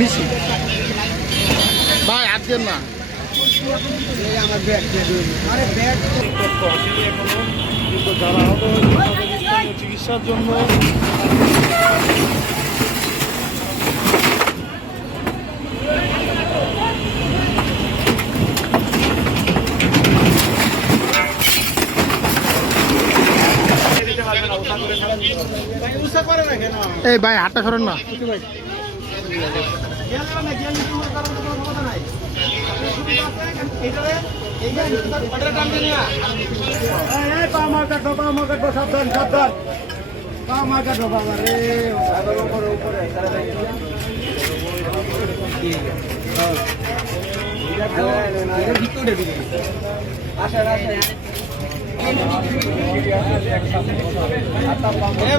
নিছি। ভাই দেন না। চিকিৎসার হয়নি এই ভাই হাতটা সরেন না। সাবধান সাবধান পামা কাটো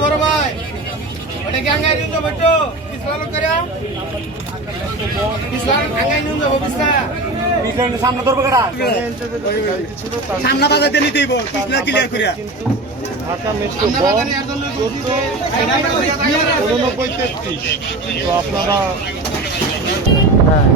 বড় ভাই ওটা কি আঙ্গাই নিয়ে যাব একটু বিসলা লোক করে বিসলা আঙ্গাই নিয়ে যাব বিসলা সামনে ধরবো কারা সামনে বাজাতে নিতেই বল ক্লিয়ার করিয়া। ঢাকা মেট্রো উননব্বই তেত্রিশ। তো আপনারা হ্যাঁ